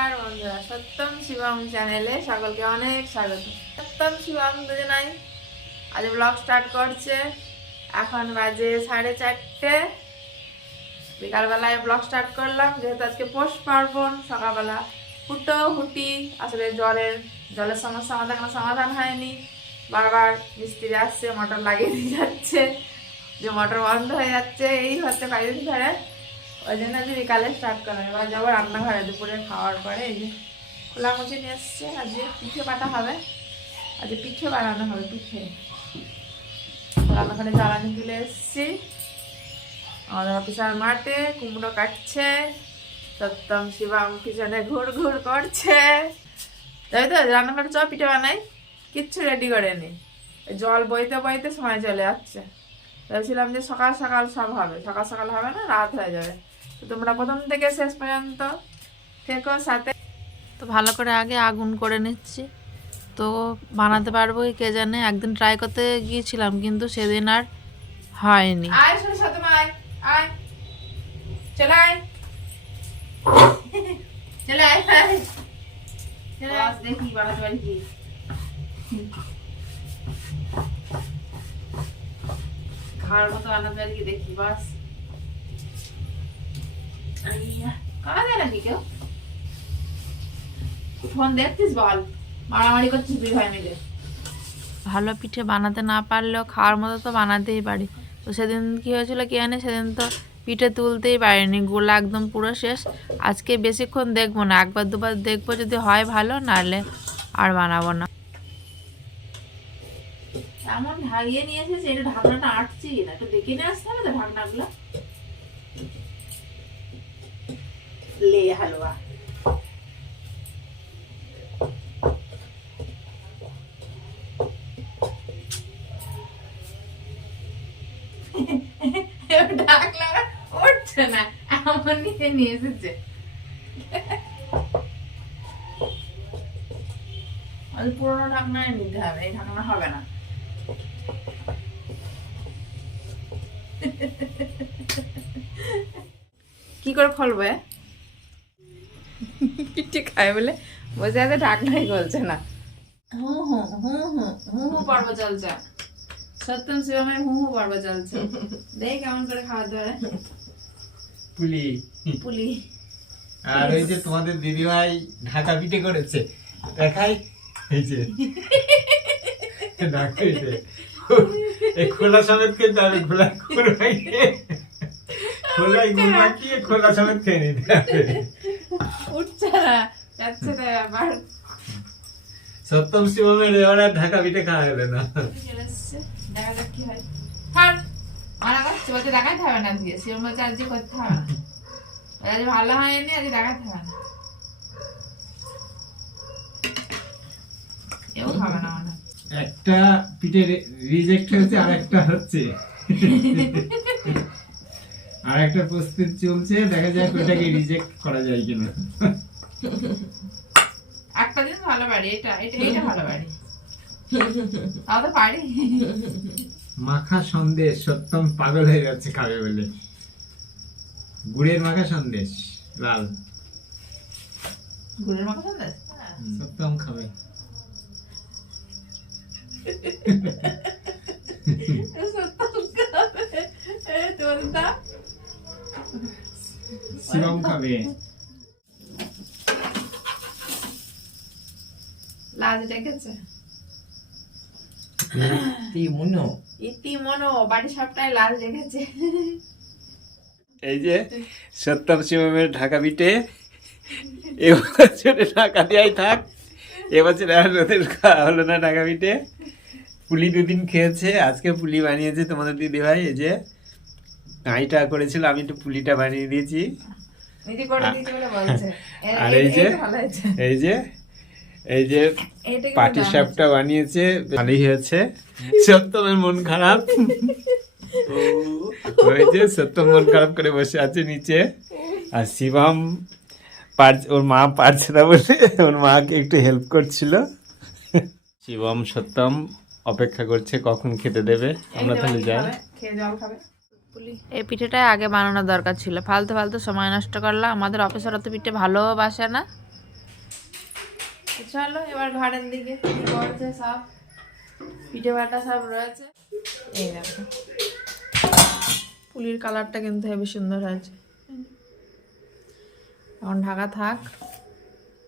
নমস্কার বন্ধুরা, সত্যম শিবম চ্যানেলে সকলকে অনেক স্বাগত। সত্যম শিবম দুজনাই আজ ব্লগ স্টার্ট করছে। এখন বাজে 4:30। বিকালবেলায় ব্লগ স্টার্ট করলাম, যেহেতু আজকে পৌষ পার্বণ। সকালবেলা হুটি আসলে জলের সমস্যা আমাদের কোনো সমাধান হয়নি। বারবার মিস্ত্রি আসছে, মোটর লাগিয়ে দিয়ে যাচ্ছে, যে মোটর বন্ধ হয়ে যাচ্ছে, এই হচ্ছে কয়েকদিন ধরে। ওই জন্য আজকে বিকালে স্টার্ট করলাম। এবার যাবো রান্নাঘরে দুপুরে খাওয়ার পরে। এই যে খোলা মুচি নিয়ে এসছে, আজকে পিঠে বাটা হবে, আজকে পিঠে বানানো হবে। পিঠে রান্নাঘরে জ্বালানি তুলে এসছি। আমাদের অফিসার মাঠে কুমড়ো কাটছে, সত্যম শিবম পিছনে ঘুর ঘুর করছে। তাই তো রান্নাঘরে চ পিঠে বানাই, কিচ্ছু রেডি করেনি। জল বইতে বইতে সময় চলে যাচ্ছে। ভেবেছিলাম যে সকাল সকাল সব হবে, সকাল সকাল হবে না, রাত হয়ে যাবে। তো তোমরা প্রথম থেকে শেষ পর্যন্ত থেকো সাথে। তো ভালো করে আগে আগুন করে নিচ্ছি। তো বানাতে পারবো কি কে জানে। একদিন ট্রাই করতে গিয়েছিলাম, কিন্তু সেদিন আর হয়নি। আয় শোনো সাথে আয়, আয় চলে আয়, চলে আয়, চলে আয়, দেখি বানাতে পারি কি। খাওয়ার মতো বানাতে পারি কি দেখি, বাস। কাজ হয় নাকি কেউ? ফোন দেখছিস? বল, মারামারি করছিস দুই ভাই মিলে। ভালো পিঠে বানাতে না পারলেও খাওয়ার মতো তো বানাতেই পারি। তো সেদিন কি হয়েছিল কি জানি, সেদিন তো পিঠে তুলতেই পারিনি, গোলা একদম পুরো শেষ। আজকে বেশিক্ষণ দেখবো না, একবার দুবার দেখবো, যদি হয় ভালো, নাহলে আর বানাবো না। এমন ঢাকিয়ে নিয়ে এসেছি, এটা ঢাকনাটা আটছি না, একটু দেখে নিয়ে আসতে হবে তো ঢাকনাগুলো। ले हलवा ঢাকলা উঠছে না, এমন নিয়ে এসেছে। পুরোনো ঢাকনায় নিতে হবে, এই ঢাকনা হবে না। কি করে খুলবে? পিঠে খায় বলে বসে আছে, ঢাকনাই খুলছে না। হু হু হু হু হু হু পর্ব চলছে। সত্যম শিবমের হু হু পর্ব চলছে। দেখ কেমন করে খাওয়াতে পারে। পুলি পুলি। আর ওই যে তোমাদের দিদিভাই ঢাকা পিঠে করেছে, দেখাই। এই যে ঢাকা পিঠে এই খোলা সমেত খেতে হবে, খোলা সমেত খেয়ে নিতে হবে। উঠছে না, যাচ্ছে না আবার। সপ্তম শিবমের এবার আর ঢাকা পিঠে খাওয়া হবে না। দেখা যাক কি হয়। থাক মানা করছে, বলছে দেখাইতে হবে না, দিয়ে শিবম বলছে আজকে করতে হবে না, আজ ভালো হয়নি, আজ দেখাইতে হবে না। কেউ খাবে না মানে। একটা পিঠে রিজেক্ট হয়েছে, আর একটা হচ্ছে, আর একটা প্রস্তুত চলছে, দেখা যায় ওটাকে রিজেক্ট করা যায় কিনা। একটা দিন ভালো পারি, এটা এটা এটা ভালো পারি, তাও তো পারি। মাখা সন্দেশ, সত্যম পাগল হয়ে যাচ্ছে খাবে বলে। গুড়ের মাখা সন্দেশ, লাল। গুড়ের মাখা সন্দেশ সত্যম খাবে। শিবম খাবে। লাজ রেখেছে ইতিমনো, বাড়ি সবটাই লাল রেখেছে। এই যে সত্যম শিবমের ঢাকা পিঠে, এবছরে ঢাকা দিয়াই থাক। এবছরে আর ওদের খাওয়া হলো না ঢাকা পিঠে। পুলি দুদিন খেয়েছে, আজকে পুলি বানিয়েছে তোমাদের দিদি ভাই। এই যে কাঁইটা করেছিল, আমি একটু পুলিটা বানিয়ে দিয়েছি। আর এই যে পাটি সাপটা বানিয়েছে, ভালোই হয়েছে। সত্যমের মন খারাপ, ওই যে সত্যম মন খারাপ করে বসে আছে নিচে। আর শিবম ওর মা পারছে না বলে ওর মাকে একটু হেল্প করছিল। শিবম সত্যম অপেক্ষা করছে কখন খেতে দেবে। আমরা তাহলে যাই। এই পিঠেটাই আগে বানানো দরকার ছিল, ফালতু ফালতু সময় নষ্ট করলাম। আমাদের অফিসার অত পিঠে ভালোবাসে না, তো চলো এবার ঘরের দিকে কি করছে সব পিঠে বাটা সব রয়েছে। এই দেখো পুলির কালারটা কিন্তু হেবি সুন্দর হয়েছে। এখন ঢাকা থাক,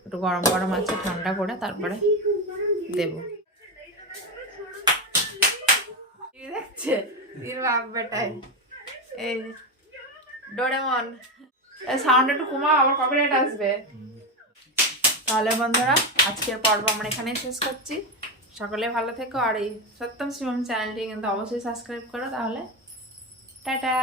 একটু গরম গরম আছে, ঠান্ডা করে তারপরে দেবো। দেখছে বাপ বেটাই এই ডোরেমন সাউন্ড একটু কমাও, আবার কপিরাইট আসবে। তাহলে বন্ধুরা আজকের পর্ব আমরা এখানেই শেষ করছি। সকলে ভালো থেকো, আর এই সত্যম শিবম চ্যানেলটি কিন্তু অবশ্যই সাবস্ক্রাইব করো। তাহলে টাটা।